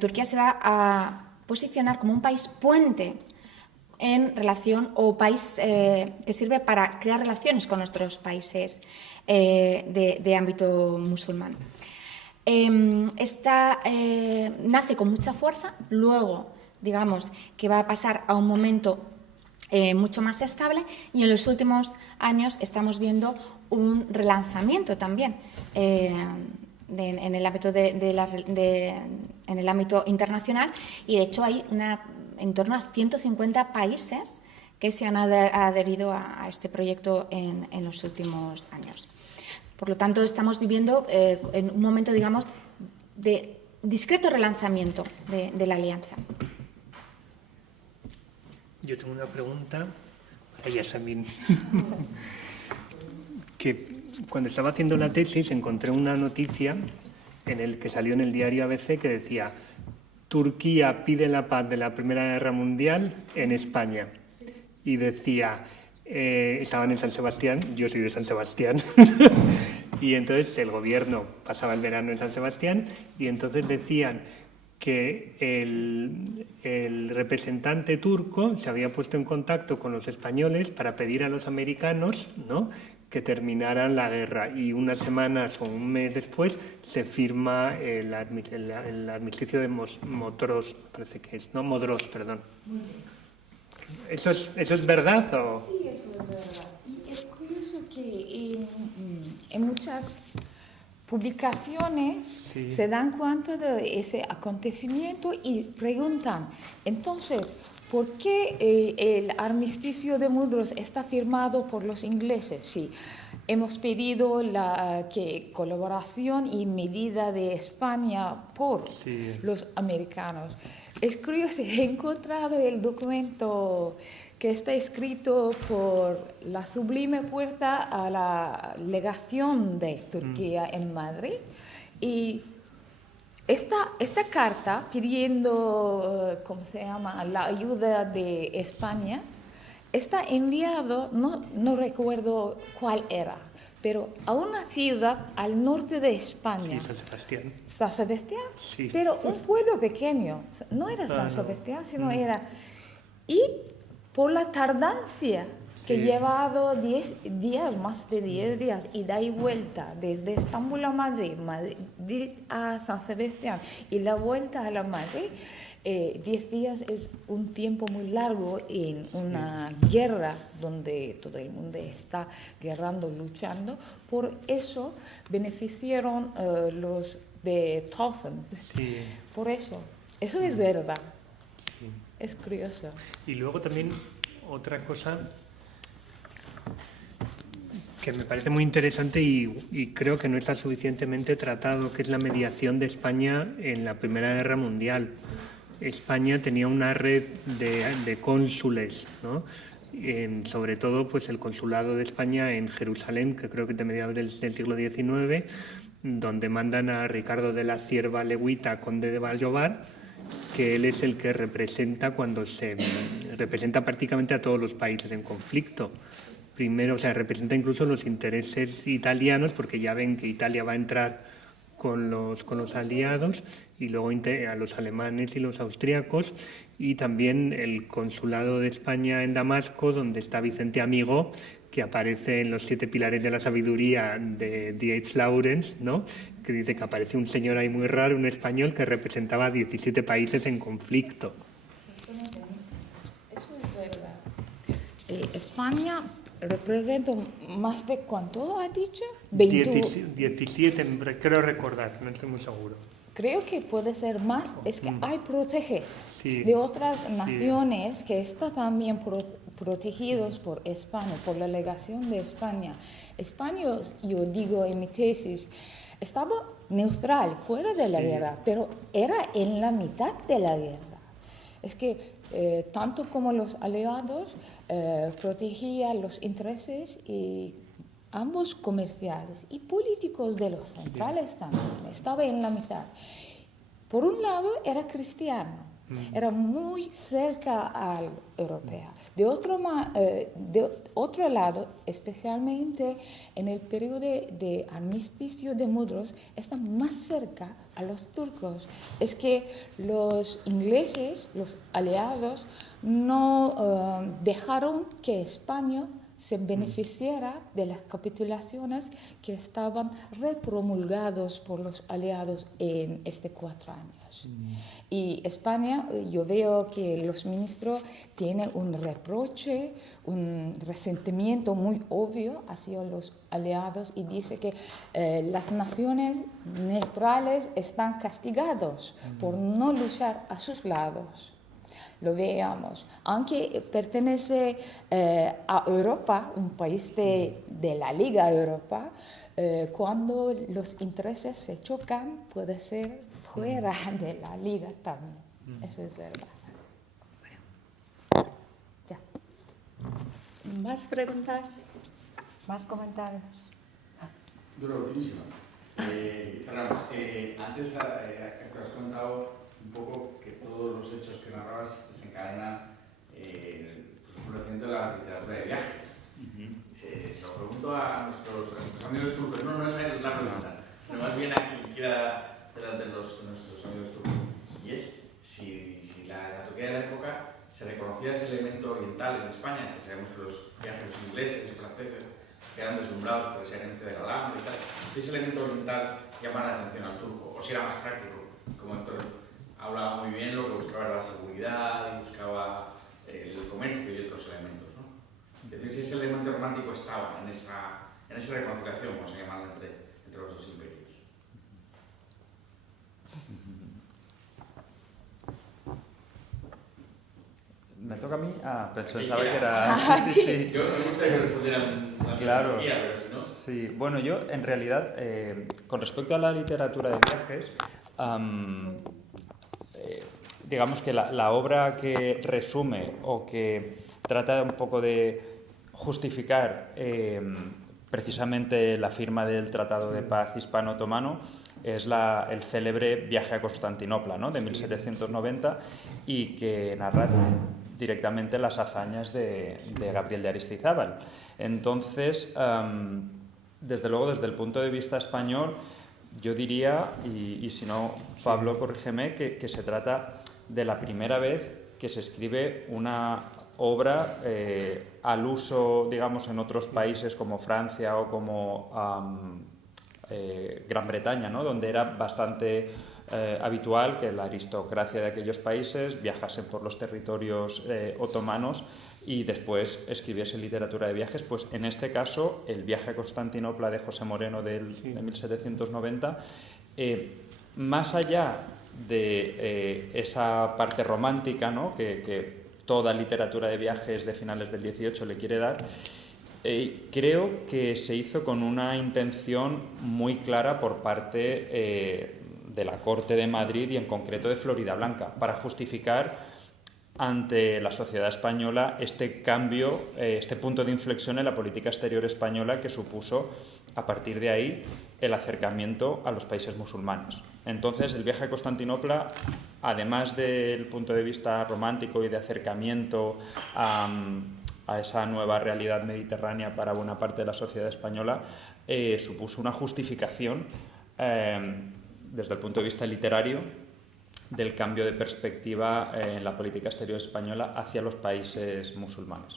Turquía se va a posicionar como un país puente en relación, o país que sirve para crear relaciones con otros países de ámbito musulmán. Nace con mucha fuerza, luego, digamos, que va a pasar a un momento mucho más estable, y en los últimos años estamos viendo un relanzamiento también en el ámbito en el ámbito internacional, y de hecho hay en torno a 150 países que se han adherido a este proyecto en los últimos años. Por lo tanto, estamos viviendo en un momento, digamos, de discreto relanzamiento de la alianza. Yo tengo una pregunta para Yasamín. Que cuando estaba haciendo la tesis encontré una noticia que salió en el diario ABC que decía: Turquía pide la paz de la Primera Guerra Mundial en España. Y decía, estaban en San Sebastián, yo soy de San Sebastián, y entonces el gobierno pasaba el verano en San Sebastián, y entonces decían que el representante turco se había puesto en contacto con los españoles para pedir a los americanos, ¿no?, que terminaran la guerra, y unas semanas o un mes después se firma el armisticio de Modros, parece que es, ¿no? Modros, perdón. ¿Eso es verdad? ¿O? Sí, eso es verdad. Y es curioso que en muchas publicaciones se dan cuenta de ese acontecimiento y preguntan, entonces, ¿por qué el armisticio de Modros está firmado por los ingleses? Sí, hemos pedido colaboración y medida de España por los americanos. Es curioso, he encontrado el documento que está escrito por la Sublime Puerta a la legación de Turquía en Madrid, y esta carta pidiendo, ¿cómo se llama?, la ayuda de España, está enviado, no recuerdo cuál era, pero a una ciudad al norte de España. Sí, San Sebastián. ¿San Sebastián? Sí. Pero un pueblo pequeño, no era San Sebastián, sino era... Y por la tardancia que he llevado 10 días, más de 10 días, ida y vuelta desde Estambul a Madrid, Madrid a San Sebastián y la vuelta a la Madrid, 10 días es un tiempo muy largo en una guerra donde todo el mundo está guerrando, luchando. Por eso beneficiaron los de Towson. Sí. Por eso es verdad. Sí. Es curioso. Y luego también otra cosa que me parece muy interesante y creo que no está suficientemente tratado, que es la mediación de España en la Primera Guerra Mundial. España tenía una red de cónsules, ¿no? Sobre todo pues el consulado de España en Jerusalén, que creo que es de mediados del siglo XIX, donde mandan a Ricardo de la Cierva Legüita, conde de Vallovar, que él es el que representa representa prácticamente a todos los países en conflicto. Primero, o sea, representa incluso los intereses italianos, porque ya ven que Italia va a entrar con los aliados, y luego a los alemanes y los austríacos, y también el consulado de España en Damasco, donde está Vicente Amigo, que aparece en los 7 pilares de la sabiduría de D.H. Lawrence, ¿no? Que dice que aparece un señor ahí muy raro, un español, que representaba a 17 países en conflicto. Eso es verdad. España representa más de ¿cuánto ha dicho? 17, creo recordar, no estoy muy seguro. Creo que puede ser más, es que hay proteges Sí. de otras naciones que están también protegidos por España, por la legación de España. España, yo digo en mi tesis, estaba neutral, fuera de la guerra, pero era en la mitad de la guerra. Es que tanto como los aliados protegían los intereses y ambos comerciales y políticos de los centrales también, estaba en la mitad. Por un lado era cristiano, era muy cerca al europeo. De otro lado, especialmente en el periodo de armisticio de Mudros, está más cerca a los turcos. Es que los ingleses, los aliados, no dejaron que España se beneficiara de las capitulaciones que estaban repromulgados por los aliados en estos 4 años. Y España, yo veo que los ministros tienen un reproche, un resentimiento muy obvio hacia los aliados y dice que las naciones neutrales están castigados por no luchar a sus lados. Lo veamos, aunque pertenece a Europa, un país de la Liga Europa, cuando los intereses se chocan, puede ser fuera de la Liga también. Eso es verdad. Ya. ¿Más preguntas? ¿Más comentarios? Dura, ultimísima. Fernando, antes has comentado un poco que todos los hechos que narrabas desencadenan el florecimiento de la literatura de viajes. Se lo pregunto a nuestros amigos turcos, no esa es la pregunta, sino más bien a quien quiera delante de nuestros amigos turcos. Y es si la Turquía de la época se reconocía ese elemento oriental en España, que sabemos que los viajeros ingleses y franceses quedan deslumbrados por esa herencia de la Alhambra y tal, si ese elemento oriental llamaba la atención al turco, o si era más práctico, como Héctor hablaba muy bien, lo que buscaba era la seguridad y buscaba el comercio y otros elementos, ¿no? Es decir, si ese elemento romántico estaba en esa reconciliación, como se llama, entre los dos imperios. Me toca a mí. Pensaba que era. Sí. Yo me gustaría que respondieran la claro. Turquía, pero si no. Sí, bueno, yo en realidad, con respecto a la literatura de viajes, digamos que la obra que resume o que trata un poco de justificar precisamente la firma del Tratado de Paz Hispano-Otomano es el célebre Viaje a Constantinopla, ¿no?, de 1790, y que narra directamente las hazañas de Gabriel de Aristizábal. Entonces, desde luego, desde el punto de vista español, yo diría, y si no, Pablo, corrígeme, que se trata de la primera vez que se escribe una obra al uso, digamos, en otros países como Francia o como Gran Bretaña, ¿no?, donde era bastante habitual que la aristocracia de aquellos países viajasen por los territorios otomanos y después escribiese literatura de viajes. Pues en este caso, el Viaje a Constantinopla de José Moreno de 1790, más allá de esa parte romántica, ¿no?, que toda literatura de viajes de finales del 18 le quiere dar, creo que se hizo con una intención muy clara por parte de la corte de Madrid y en concreto de Floridablanca, para justificar ante la sociedad española este cambio, este punto de inflexión en la política exterior española que supuso, a partir de ahí, el acercamiento a los países musulmanes. Entonces, el viaje a Constantinopla, además del punto de vista romántico y de acercamiento a esa nueva realidad mediterránea para buena parte de la sociedad española, supuso una justificación desde el punto de vista literario del cambio de perspectiva en la política exterior española hacia los países musulmanes.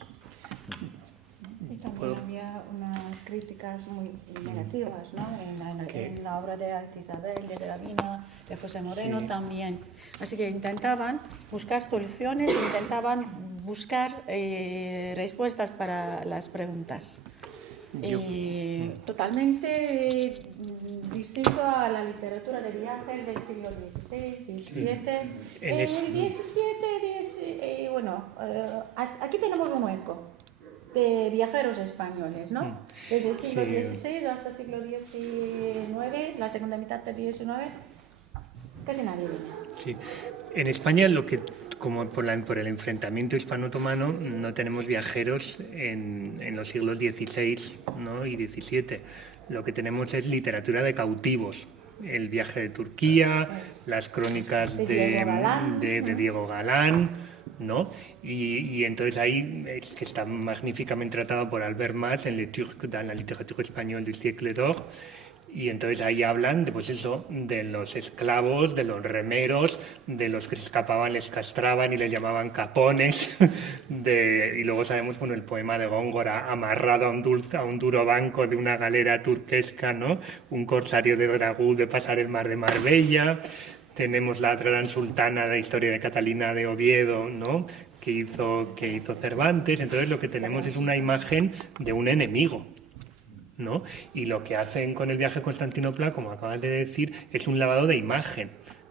Y también había unas críticas muy negativas, ¿no? En la obra de Isabel, de Gravina, de José Moreno también. Así que intentaban buscar soluciones, intentaban buscar respuestas para las preguntas. Totalmente distinto a la literatura de viajes del siglo XVI y XVII. El XVII, aquí tenemos un hueco de viajeros españoles, ¿no? Desde el siglo XVI hasta el siglo XIX, la segunda mitad del XIX, casi nadie viene. Sí. En España, como por el enfrentamiento hispano-otomano, no tenemos viajeros en los siglos XVI, ¿no? y XVII. Lo que tenemos es literatura de cautivos. El viaje de Turquía, las crónicas de Diego Galán, ¿no? Y entonces ahí, que está magníficamente tratado por Albert Mas en la literatura española del siècle d'or. Y entonces ahí hablan de los esclavos, de los remeros, de los que se escapaban, les castraban y les llamaban capones. Y luego sabemos el poema de Góngora, amarrado a un duro banco de una galera turquesca, ¿no? Un corsario de Dragú de pasar el mar de Marbella. Tenemos la Gran Sultana, la historia de Catalina de Oviedo, ¿no? que hizo Cervantes. Entonces lo que tenemos es una imagen de un enemigo, ¿no? Y lo que hacen con el viaje a Constantinopla, como acabas de decir, es un lavado de imagen,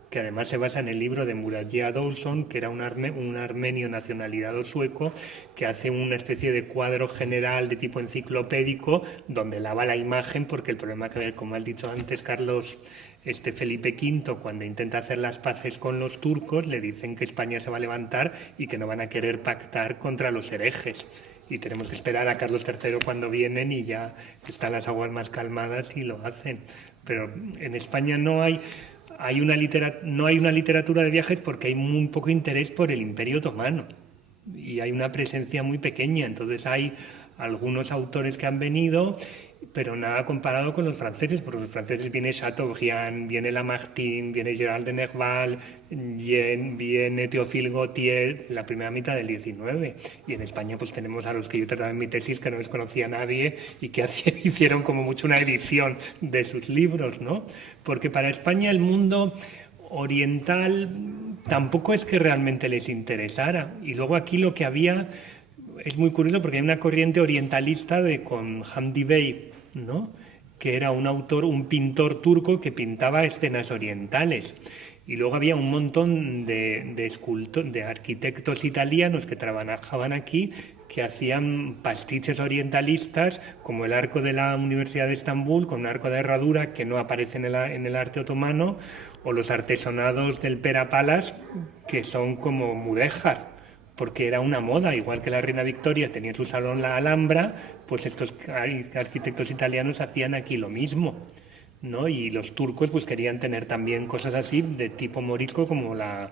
que además se basa en el libro de Murat Adolfsson, que era un armenio nacionalizado sueco, que hace una especie de cuadro general de tipo enciclopédico, donde lava la imagen, porque el problema que, como has dicho antes, Carlos, Felipe V, cuando intenta hacer las paces con los turcos, le dicen que España se va a levantar y que no van a querer pactar contra los herejes. Y tenemos que esperar a Carlos III cuando vienen y ya están las aguas más calmadas y lo hacen. Pero en España no hay una literatura de viajes porque hay muy poco interés por el Imperio Otomano y hay una presencia muy pequeña. Entonces hay algunos autores que han venido, pero nada comparado con los franceses, porque los franceses viene Chateaubriand, viene Lamartine, viene Gerald de Nerval, viene Théophile Gautier, la primera mitad del XIX. Y en España pues tenemos a los que yo trataba en mi tesis, que no les conocía a nadie y que hicieron como mucho una edición de sus libros, ¿no? Porque para España el mundo oriental tampoco es que realmente les interesara. Y luego aquí lo que había es muy curioso porque hay una corriente orientalista con Hamdi Bey, ¿no? que era un pintor turco que pintaba escenas orientales. Y luego había un montón de arquitectos italianos que trabajaban aquí, que hacían pastiches orientalistas, como el arco de la Universidad de Estambul, con un arco de herradura que no aparece en el arte otomano, o los artesonados del Pera Palace, que son como mudéjar, porque era una moda, igual que la reina Victoria tenía su salón la Alhambra, pues estos arquitectos italianos hacían aquí lo mismo, ¿no? Y los turcos pues querían tener también cosas así de tipo morisco, como la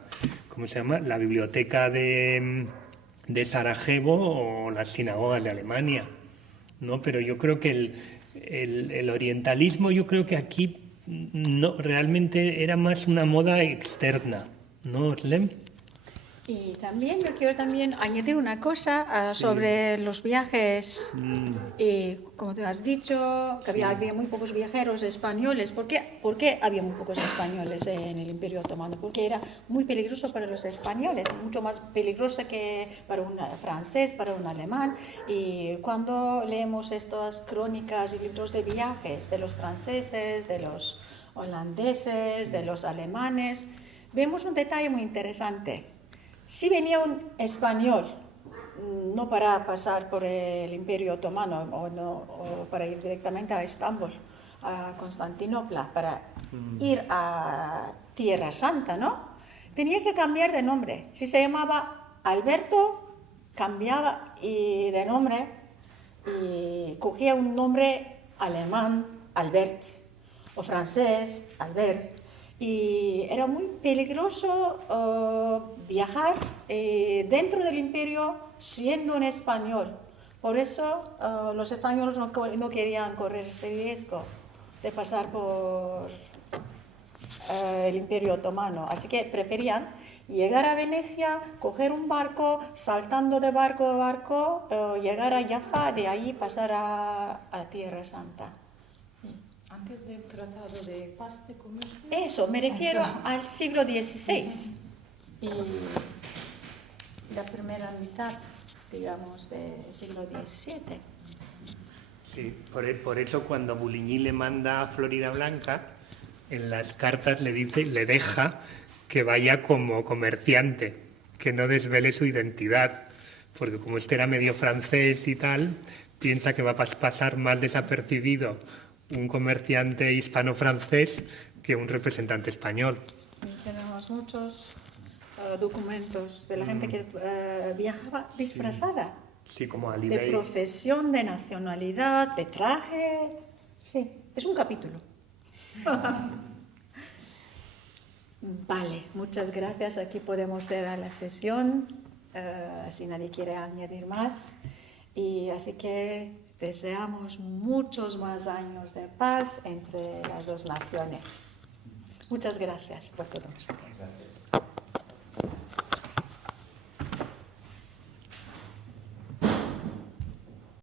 biblioteca de Sarajevo o las sinagogas de Alemania, ¿no? Pero yo creo que el orientalismo, yo creo que aquí no, realmente era más una moda externa, ¿no, Slem? Y también yo quiero añadir una cosa sobre los viajes. Como te has dicho, que había muy pocos viajeros españoles. ¿Por qué había muy pocos españoles en el Imperio Otomano? Porque era muy peligroso para los españoles, mucho más peligroso que para un francés, para un alemán. Y cuando leemos estas crónicas y libros de viajes de los franceses, de los holandeses, de los alemanes, vemos un detalle muy interesante. Si venía un español, no para pasar por el Imperio Otomano o para ir directamente a Estambul, a Constantinopla para ir a Tierra Santa, ¿no? Tenía que cambiar de nombre. Si se llamaba Alberto, cambiaba de nombre y cogía un nombre alemán, Albert, o francés, Albert. Y era muy peligroso viajar dentro del imperio siendo un español. Por eso los españoles no querían correr este riesgo de pasar por el Imperio Otomano. Así que preferían llegar a Venecia, coger un barco, saltando de barco a barco, llegar a Jaffa, de ahí pasar a Tierra Santa. Antes del Tratado de Paz de Comercio. Eso, me refiero al siglo XVI y la primera mitad, digamos, del siglo XVII. Sí, por eso cuando Bouligny le manda a Floridablanca, en las cartas le deja que vaya como comerciante, que no desvele su identidad, porque como este era medio francés y tal, piensa que va a pasar más desapercibido un comerciante hispano-francés que un representante español. Sí, tenemos muchos documentos de la gente que viajaba disfrazada. Sí, como De Alibey. profesión, de nacionalidad, de traje. Sí, es un capítulo. Vale, muchas gracias. Aquí podemos cerrar la sesión, si nadie quiere añadir más. Y así que deseamos muchos más años de paz entre las dos naciones. Muchas gracias por todo. Gracias.